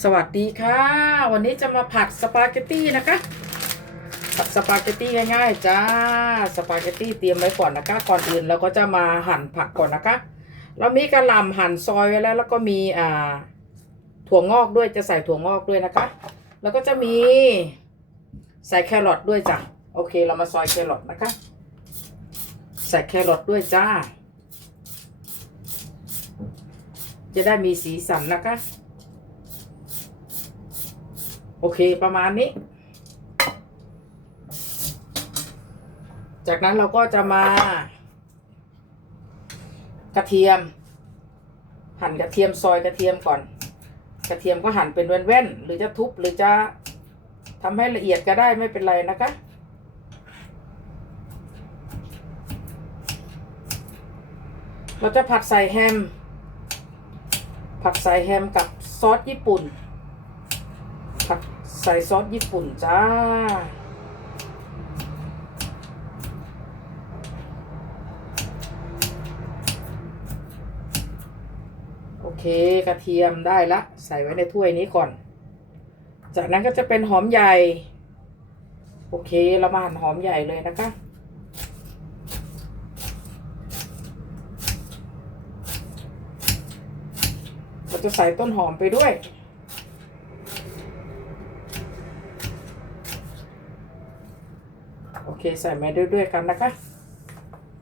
สวัสดีค่ะ วันนี้จะมาผัดสปาเกตตี้นะคะ ผัดสปาเกตตี้ง่ายๆจ้าสปาเกตตี้เตรียมไว้ก่อนนะคะ ก่อนอื่นเราก็จะมาหั่นผักก่อนนะคะ เรามีกระหล่ำหั่นซอยไว้แล้ว แล้วก็มีอ่าถั่วงอกด้วยจะใส่ถั่วงอกด้วยนะคะ แล้วก็จะมีใส่แครอทด้วยจ้ะโอเค เรามาซอยแครอทนะคะ ใส่แครอทด้วยจ้า จะได้มีสีสันนะคะ โอเคประมาณนี้ จากนั้นเราก็จะมา กระเทียม หั่นกระเทียมซอยกระเทียมก่อน กระเทียมก็หั่นเป็นแว่นๆหรือจะทุบหรือจะทำให้ละเอียดก็ได้ไม่เป็นไรนะคะเราจะผัดใส่แฮม ผัดใส่แฮมกับซอสญี่ปุ่น ใส่ซอสญี่ปุ่นจ้า โอเคกระเทียมได้ละ ใส่ไว้ในถ้วยนี้ก่อน จากนั้นก็จะเป็นหอมใหญ่ โอเคเรามาหั่นหอมใหญ่เลยนะคะเราจะใส่ต้นหอมไปด้วย โอ เคใส่มาด้วยด้วยกันนะคะ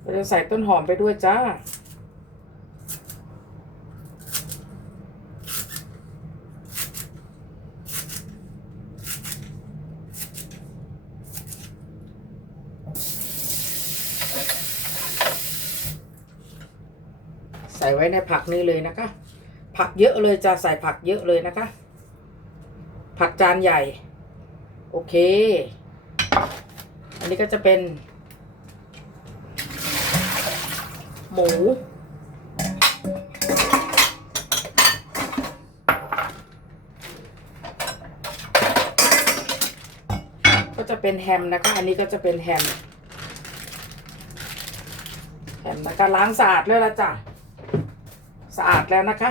เราจะใส่ต้นหอมไปด้วยจ้า ใส่ไว้ในผักนี้เลยนะคะ ผักเยอะเลยจะใส่ผักเยอะเลยนะคะ ผัดจานใหญ่ โอเค อันนี้ก็จะเป็น หมู ก็จะเป็นแฮมนะคะอันนี้ก็จะเป็นแฮม แฮมนะคะล้างสะอาดแล้วละจ้ะสะอาดแล้วนะคะ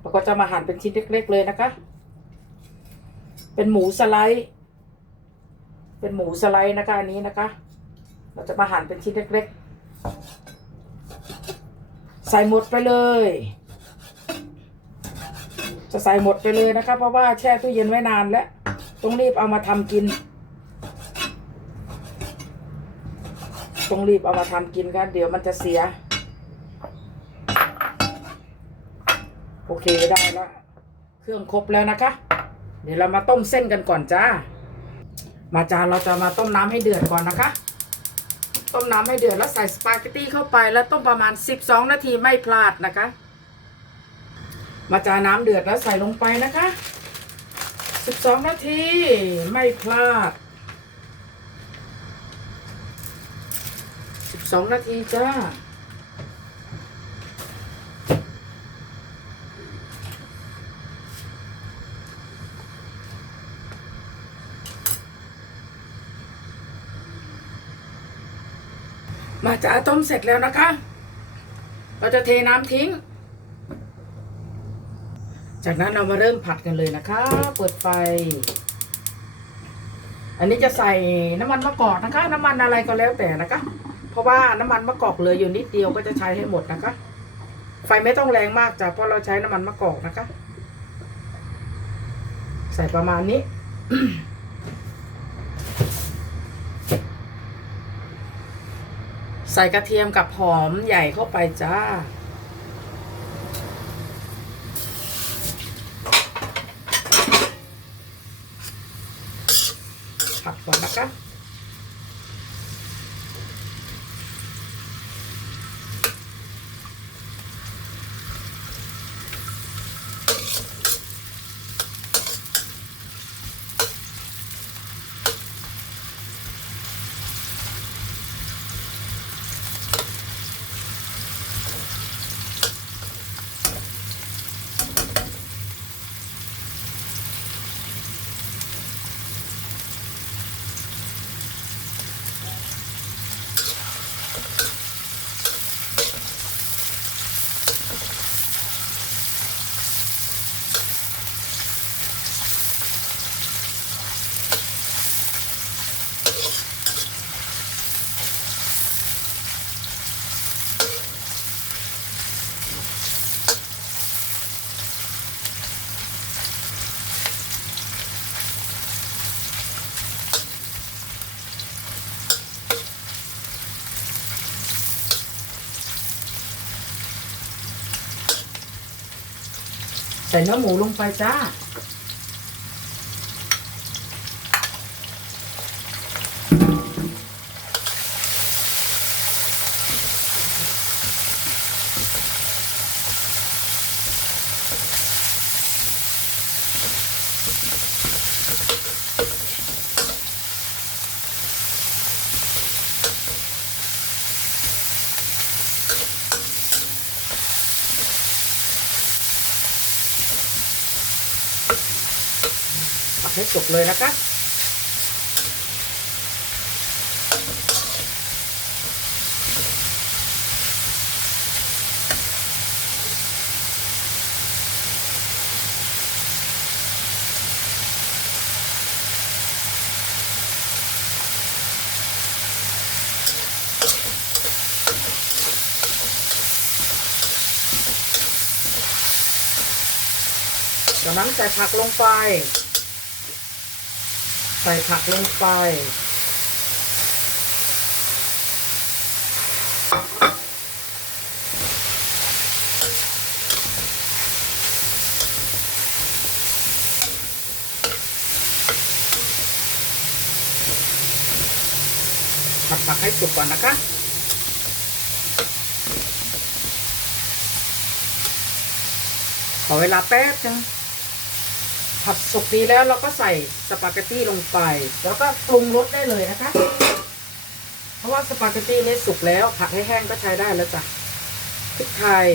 เราก็จะมาหั่นเป็นชิ้นเล็ก ๆ เลยนะคะ เป็นหมูสไลด์ เป็นหมูสไลด์นะคะอันนี้นะคะ เราจะมาหั่นเป็นชิ้นเล็กๆ ใส่หมดไปเลย จะใส่หมดไปเลยนะคะ เพราะว่าแช่ตู้เย็นไว้นานแล้ว ต้องรีบเอามาทำกิน ต้องรีบเอามาทำกินกันเดี๋ยวมันจะเสีย โอเคได้แล้ว เครื่องครบแล้วนะคะ ดี๋ยวเรามาต้มเส้นกันก่อนจ้า มาจานเราจะมาต้มน้ำให้เดือดก่อนนะคะ ต้มน้ำให้เดือดแล้วใส่สปาเกตตี้เข้าไปแล้วต้มประมาณ 12 นาทีไม่พลาดนะคะ มาจาน้ำเดือดแล้วใส่ลงไปนะคะ 12 นาทีไม่พลาด 12 นาทีจ้า มาจ้าต้มเสร็จแล้วนะคะ เราจะเทน้ำทิ้ง จากนั้นเรามาเริ่มผัดกันเลยนะคะ เปิดไฟ อันนี้จะใส่น้ำมันมะกอกนะคะ น้ำมันอะไรก็แล้วแต่นะคะ เพราะว่าน้ำมันมะกอกเหลืออยู่นิดเดียวก็จะใช้ให้หมดนะคะ ไฟไม่ต้องแรงมากจ้ะเพราะเราใช้น้ำมันมะกอกนะคะ ใส่ประมาณนี้ ใส่กระเทียมกับหอมใหญ่เข้าไปจ้า ใส่เนื้อหมูลงไปจ้า ให้สุกเลยนะคะจากนั้นใส่ผักลงไป ส่ผักลงไป ผัดผักให้สุกก่อนนะคะขอเวลาแป๊บนึง ผัดสุกดีแล้วเราก็ใส่สปาเกตตี้ลงไป แล้วก็ปรุงรสได้เลยนะคะ เพราะว่าสปาเกตตี้นี่สุกแล้วผัดให้แห้งก็ใช้ได้แล้วจ้ะพริกไทย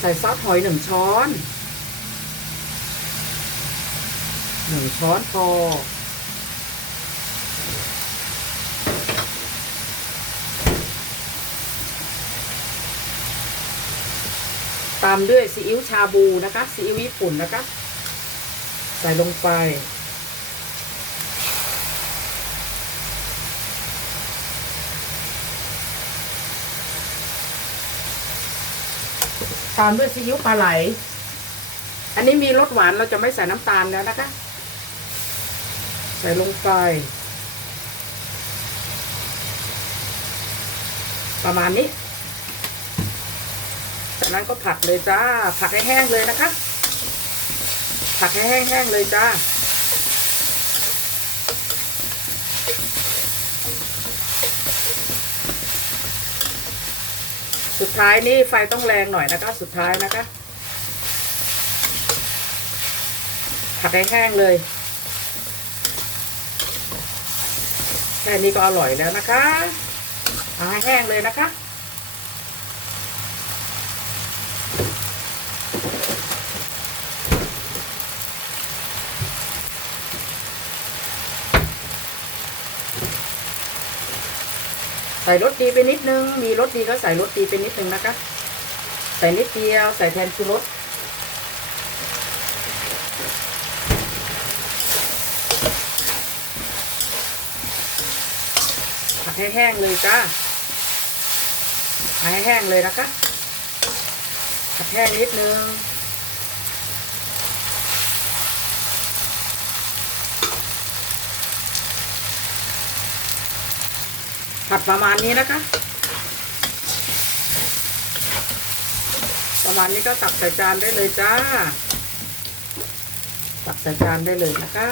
ใส่ซอสหอยหนึ่งช้อนหนึ่งช้อนพอตามด้วยซีอิ๊วชาบูนะคะซีอิ๊วญี่ปุ่นนะคะ ใส่ลงไป ตามด้วยซีอิ๊วปลาไหล อันนี้มีรสหวานเราจะไม่ใส่น้ำตาลแล้วนะคะ ใส่ลงไป ประมาณนี้ จากนั้นก็ผัดเลยจ้า ผัดให้แห้งเลยนะคะ ผัดให้แห้งๆเลยจ้า สุดท้ายนี่ไฟต้องแรงหน่อยนะคะ สุดท้ายนะคะ ผัดให้แห้งเลยแค่นี้ก็อร่อยแล้วนะคะเอาให้แห้งเลยนะคะ ใส่รสดีไปนิดนึง มีรสดีก็ใส่รสดีไปนิดนึงนะคะ ใส่นิดเดียว ใส่แทนชูรสผัดให้แห้งเลยจ้าผัดให้แห้งเลยนะคะผัดแห้งนิดนึง ผัดประมาณนี้นะคะ ประมาณนี้ก็ตักใส่จานได้เลยจ้า ตักใส่จานได้เลยนะคะ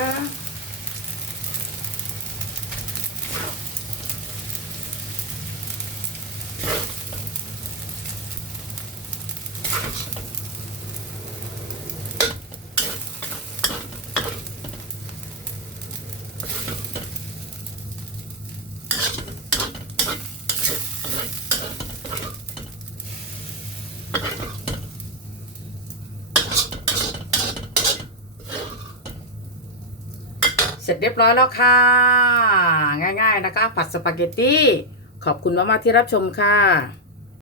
สร็จเรียบร้อยแล้วค่ะ ง่าย ๆ นะคะ ผัดสปาเกตตี้ ขอบคุณมากๆที่รับชมค่ะ